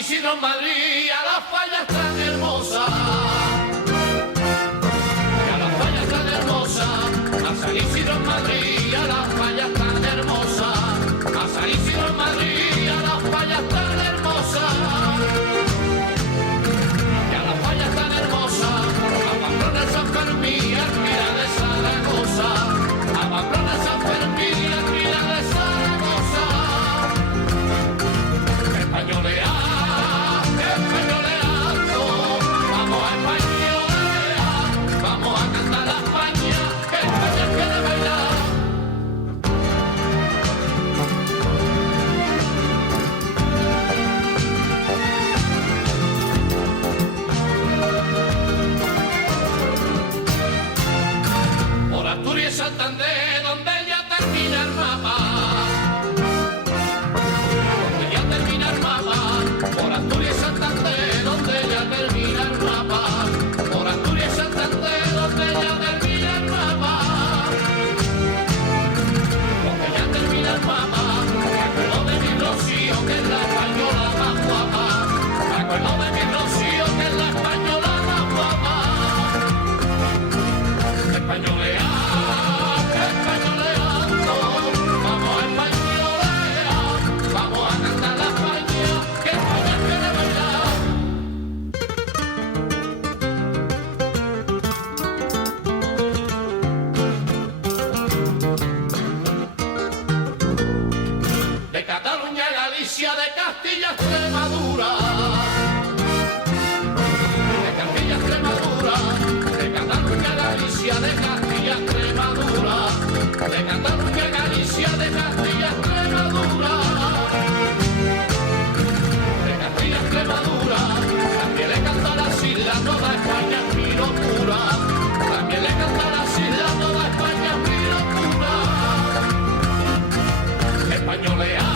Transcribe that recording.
Isidro en Madrid, a las fallas tan hermosas. Y a las fallas tan hermosas, a San Isidro en Madrid, a las fallas tan hermosas. A San Isidro en Madrid, a las fallas tan hermosas. Y a las fallas tan hermosas, a Pamplona, San Fermín, a Mira de Zaragoza. A Pamplona, San Fermín, a Mira de Zaragoza. Españolea. Santander, donde ya termina el mapa, donde ya termina el mapa, por Asturias y Santander, donde ya termina el mapa, por Asturias y Santander, donde ya termina el mapa, donde ya termina el mapa, me acuerdo de mi Rocío, que es la española más guapa, me acuerdo de mi Rocío, que es la española más guapa, españolea. De Castilla, Extremadura, de Castilla, Extremadura, de Cataluña, Galicia, de Castilla, Extremadura, de Cataluña, Galicia, de Castilla, Extremadura, de Castilla, Extremadura, también le canta las islas, toda España es mi locura, también le canta las islas, toda España es mi locura, españolea.